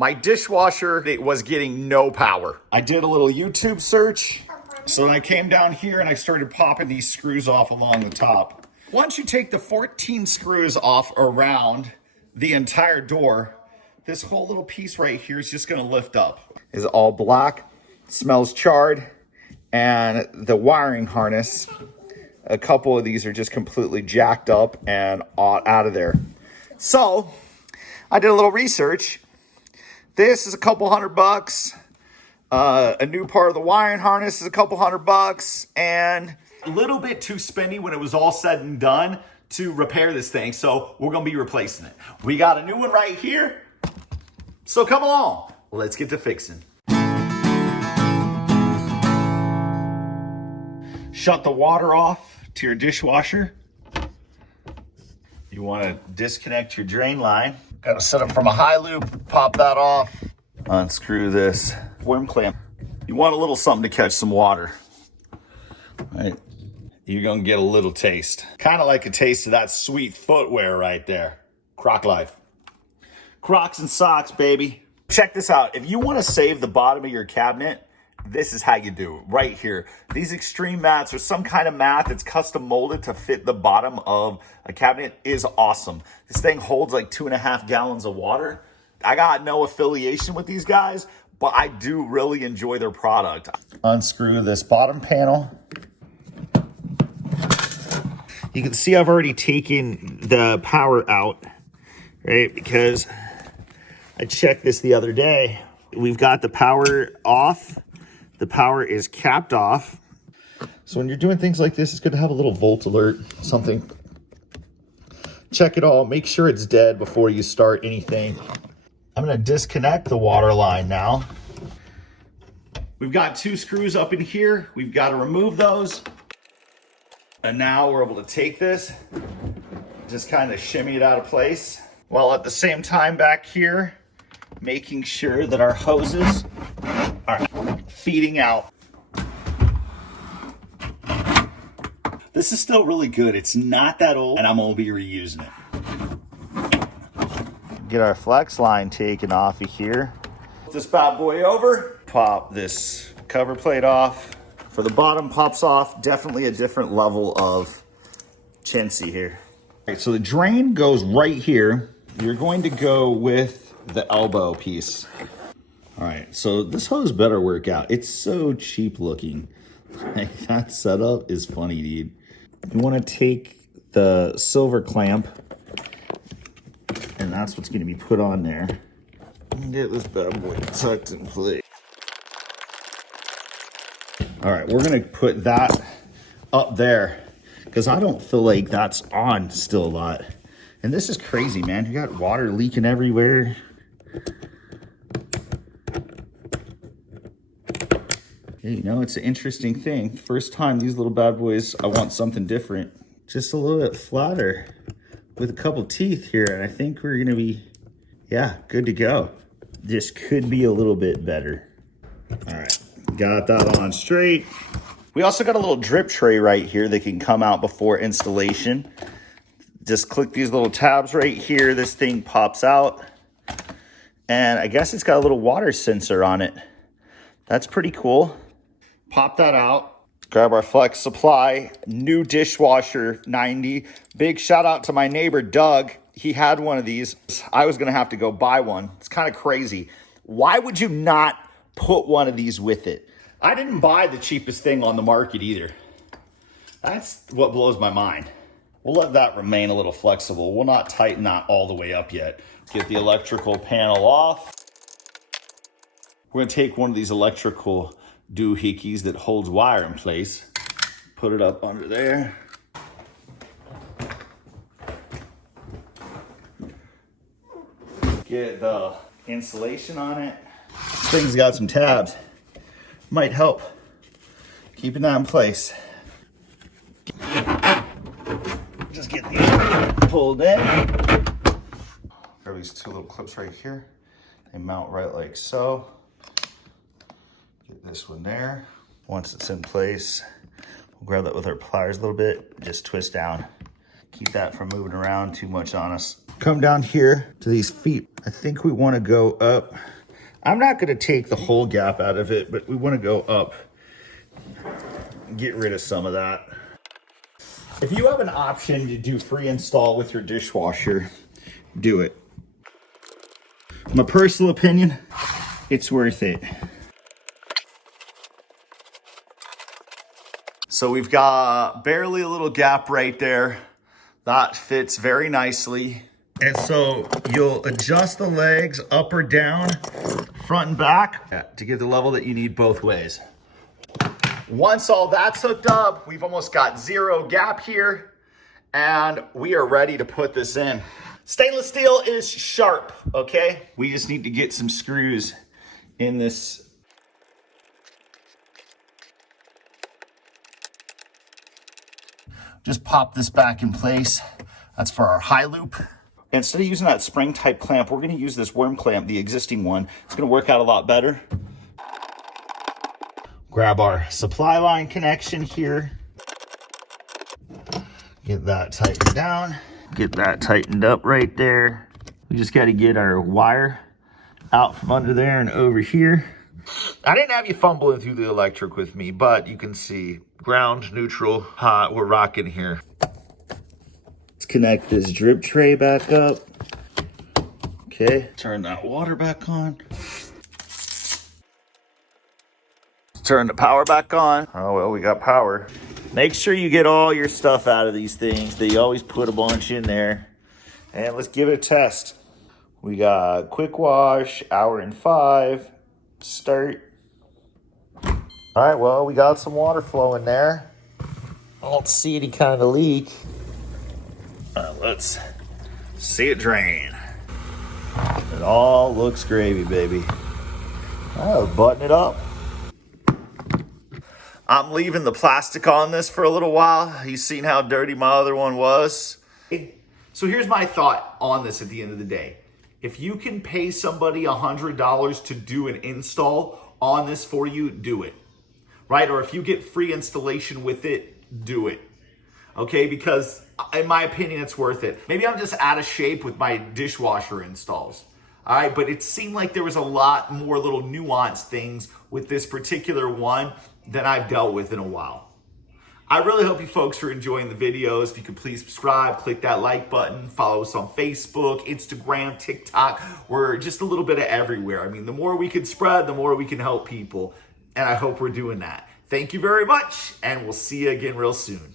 My dishwasher, it was getting no power. I did a little YouTube search. So then I came down here and I started popping these screws off along the top. Once you take the 14 screws off around the entire door, this whole little piece right here is just gonna lift up. It's all black, smells charred, and the wiring harness, a couple of these are just completely jacked up and out of there. So I did a little research. This is a couple $100. A new part of the wiring harness is a couple $100, and a little bit too spendy when it was all said and done to repair this thing. So we're gonna be replacing it. We got a new one right here. So come along, let's get to fixing. Shut the water off to your dishwasher. You wanna disconnect your drain line. Gotta set it from a high loop, pop that off. Unscrew this worm clamp. You want a little something to catch some water, right? You're gonna get a little taste. Kind of like a taste of that sweet footwear right there. Croc Life. Crocs and socks, baby. Check this out. If you wanna save the bottom of your cabinet, this is how you do it, right here. These extreme mats or some kind of mat that's custom molded to fit the bottom of a cabinet is awesome. This thing holds like 2.5 gallons of water. I got no affiliation with these guys, but I do really enjoy their product. Unscrew this bottom panel. You can see I've already taken the power out, right? Because I checked this the other day. We've got the power off. The power is capped off. So when you're doing things like this, it's good to have a little volt alert, something. Check it all, make sure it's dead before you start anything. I'm gonna disconnect the water line now. We've got 2 screws up in here. We've got to remove those. And now we're able to take this, just kind of shimmy it out of place. While at the same time back here, making sure that our hoses are feeding out. This is still really good. It's not that old, and I'm gonna be reusing it. Get our flex line taken off of here. Flip this bad boy over. Pop this cover plate off. For the bottom pops off, definitely a different level of chintzy here. All right, so the drain goes right here. You're going to go with the elbow piece. All right, so this hose better work out. It's so cheap looking. Like, that setup is funny, dude. You wanna take the silver clamp, and that's what's gonna be put on there. Get this bad boy tucked in place. All right, we're gonna put that up there because I don't feel like that's on still a lot. And this is crazy, man. You got water leaking everywhere. Hey, you know, it's an interesting thing. First time these little bad boys, I want something different. Just a little bit flatter with a couple teeth here. And I think we're gonna be, yeah, good to go. This could be a little bit better. All right, got that on straight. We also got a little drip tray right here that can come out before installation. Just click these little tabs right here. This thing pops out. And I guess it's got a little water sensor on it. That's pretty cool. Pop that out. Grab our Flex Supply, new dishwasher 90. Big shout out to my neighbor, Doug. He had one of these. I was gonna have to go buy one. It's kind of crazy. Why would you not put one of these with it? I didn't buy the cheapest thing on the market either. That's what blows my mind. We'll let that remain a little flexible. We'll not tighten that all the way up yet. Get the electrical panel off. We're gonna take one of these electrical doohickeys that holds wire in place, put it up under there. Get the insulation on it. This thing's got some tabs. Might help keeping that in place. Just get these pulled in. Grab these 2 little clips right here. They mount right like so. Get this one there. Once it's in place, we'll grab that with our pliers a little bit, just twist down. Keep that from moving around too much on us. Come down here to these feet. I think we want to go up. I'm not going to take the whole gap out of it, but we want to go up. Get rid of some of that. If you have an option to do free install with your dishwasher, do it. My personal opinion, it's worth it. So we've got barely a little gap right there. That fits very nicely. And so you'll adjust the legs up or down, front and back, to get the level that you need both ways. Once all that's hooked up, we've almost got zero gap here, and we are ready to put this in. Stainless steel is sharp, okay? We just need to get some screws in this. Just pop this back in place. That's for our high loop. Instead of using that spring type clamp, we're gonna use this worm clamp, the existing one. It's gonna work out a lot better. Grab our supply line connection here. Get that tightened down. Get that tightened up right there. We just got to get our wire out from under there and over here. I didn't have you fumbling through the electric with me, but you can see ground, neutral, hot, we're rocking here. Let's connect this drip tray back up. Okay, turn that water back on. Turn the power back on. Oh, well, we got power. Make sure you get all your stuff out of these things. They always put a bunch in there. And let's give it a test. We got quick wash, hour and 5, start. All right, well, we got some water flowing there. I don't see any kind of leak. Let's see it drain. It all looks gravy, baby. Oh, button it up. I'm leaving the plastic on this for a little while. You've seen how dirty my other one was. So here's my thought on this at the end of the day. If you can pay somebody $100 to do an install on this for you, do it. Right? Or if you get free installation with it, do it. Okay? Because in my opinion, it's worth it. Maybe I'm just out of shape with my dishwasher installs. All right, but it seemed like there was a lot more little nuanced things with this particular one than I've dealt with in a while. I really hope you folks are enjoying the videos. If you could please subscribe, click that like button, follow us on Facebook, Instagram, TikTok. We're just a little bit of everywhere. I mean, the more we can spread, the more we can help people. And I hope we're doing that. Thank you very much, and we'll see you again real soon.